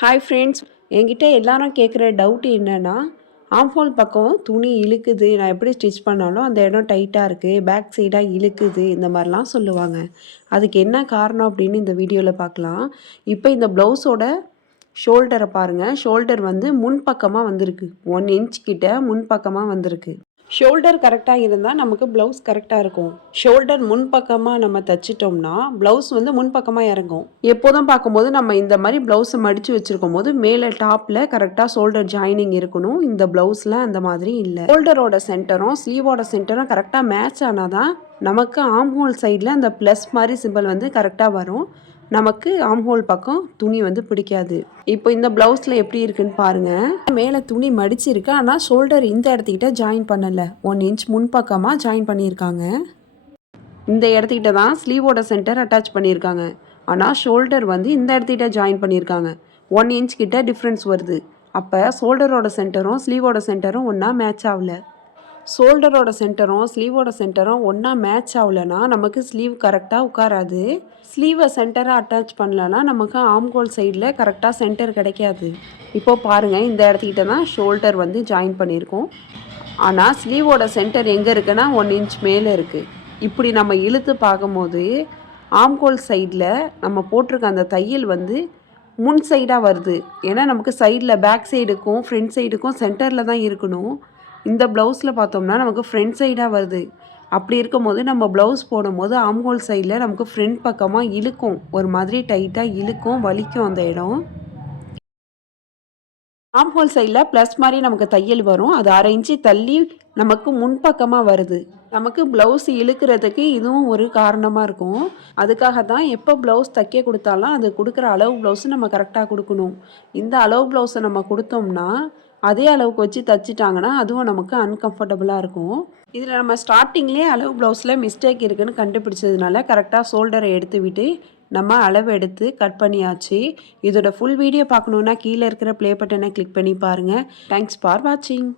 Hi friends, என்கிட்ட எல்லாரும் கேட்குற டவுட் என்னென்னா, ஆம்ஹோல் பக்கம் துணி இழுக்குது, நான் எப்படி ஸ்டிச் பண்ணாலும் அந்த இடம் டைட்டாக இருக்குது, பேக் சைடாக இழுக்குது, இந்த மாதிரிலாம் சொல்லுவாங்க. அதுக்கு என்ன காரணம் அப்படின்னு இந்த வீடியோவில் பார்க்கலாம். இப்போ இந்த ப்ளவுஸோட ஷோல்டரை பாருங்கள். ஷோல்டர் வந்து முன்பக்கமாக வந்திருக்கு, 1 இன்ச் கிட்ட முன்பக்கமாக வந்திருக்கு. ஷோல்டர் கரெக்டாக இருந்தால் நமக்கு ப்ளவுஸ் கரெக்டாக இருக்கும். ஷோல்டர் முன்பக்கமாக நம்ம தைச்சிட்டோம்னா ப்ளவுஸ் வந்து முன்பக்கமாக இறங்கும். எப்போதும் பார்க்கும்போது நம்ம இந்த மாதிரி ப்ளவுஸை மடித்து வச்சுருக்கும் போது மேலே டாப்பில் கரெக்டாக ஷோல்டர் ஜாயினிங் இருக்கணும். இந்த ப்ளவுஸில் அந்த மாதிரி இல்லை. ஷோல்டரோட சென்டரும் ஸ்லீவோட சென்டரும் கரெக்டாக மேட்ச் ஆனால் தான் நமக்கு ஆம்ஹோல் சைடில் அந்த ப்ளஸ் மாதிரி சிம்பிள் வந்து கரெக்டாக வரும். நமக்கு ஆம்ஹோல் பக்கம் துணி வந்து பிடிக்காது. இப்போ இந்த ப்ளவுஸில் எப்படி இருக்குன்னு பாருங்கள். மேலே துணி மடிச்சிருக்கு, ஆனால் ஷோல்டர் இந்த இடத்துக்கிட்ட ஜாயின் பண்ணலை. 1 இன்ச் முன்பக்கமாக ஜாயின் பண்ணியிருக்காங்க. இந்த இடத்துக்கிட்ட தான் ஸ்லீவோட சென்டர் அட்டாச் பண்ணியிருக்காங்க, ஆனால் ஷோல்டர் வந்து இந்த இடத்துக்கிட்ட ஜாயின் பண்ணியிருக்காங்க. 1 இன்ச் கிட்ட டிஃப்ரென்ஸ் வருது. அப்போ ஷோல்டரோட சென்டரும் ஸ்லீவோட சென்டரும் ஒன்றா மேட்ச் ஆகலை. ஷோல்டரோட சென்டரும் ஸ்லீவோட சென்டரும் ஒன்றா மேட்ச் ஆகலைன்னா நமக்கு ஸ்லீவ் கரெக்டாக உட்காராது. ஸ்லீவை சென்டராக அட்டாச் பண்ணலன்னா நமக்கு ஆம்ஹோல் சைடில் கரெக்டாக சென்டர் கிடைக்காது. இப்போது பாருங்கள், இந்த இடத்துக்கிட்ட தான் ஷோல்டர் வந்து ஜாயின் பண்ணியிருக்கோம், ஆனால் ஸ்லீவோட சென்டர் எங்கே இருக்குன்னா 1 இன்ச் மேலே இருக்குது. இப்படி நம்ம இழுத்து பார்க்கும்போது ஆம்ஹோல் சைடில் நம்ம போட்டிருக்க அந்த தையல் வந்து முன் சைடாக வருது. ஏன்னா நமக்கு சைடில் பேக் சைடுக்கும் ஃப்ரண்ட் சைடுக்கும் சென்டரில் தான் இருக்கணும். இந்த ப்ளவுஸில் பார்த்தோம்னா நமக்கு ஃப்ரண்ட் சைடாக வருது. அப்படி இருக்கும்போது நம்ம ப்ளவுஸ் போடும்போது ஆம்ஹோல் சைடில் நமக்கு ஃப்ரண்ட் பக்கமாக இழுக்கும், ஒரு மாதிரி டைட்டாக இழுக்கும், வலிக்கும் அந்த இடம். ஆம்ஹோல் சைடில் ப்ளஸ் மாதிரி நமக்கு தையல் வரும், அது 1/2 இன்ச்சு தள்ளி நமக்கு முன்பக்கமாக வருது. நமக்கு ப்ளவுஸ் இழுக்கிறதுக்கு இதுவும் ஒரு காரணமாக இருக்கும். அதுக்காக தான் எப்போ ப்ளவுஸ் தைக்க கொடுத்தாலும் அது கொடுக்குற அளவு ப்ளவுஸு நம்ம கரெக்டாக கொடுக்கணும். இந்த அளவு ப்ளவுஸை நம்ம கொடுத்தோம்னா அதே அளவுக்கு வச்சு தைச்சிட்டாங்கன்னா அதுவும் நமக்கு அன்கம்ஃபர்டபுளாக இருக்கும். இதில் நம்ம ஸ்டார்டிங்லேயே அளவு ப்ளவுஸில் மிஸ்டேக் இருக்குதுன்னு கண்டுபிடிச்சதுனால கரெக்டாக ஷோல்டரை எடுத்து விட்டு நம்ம அளவு எடுத்து கட் பண்ணியாச்சு. இதோட ஃபுல் வீடியோ பார்க்கணுன்னா கீழே இருக்கிற ப்ளே பட்டனை கிளிக் பண்ணி பாருங்கள். தேங்க்ஸ் ஃபார் வாட்சிங்.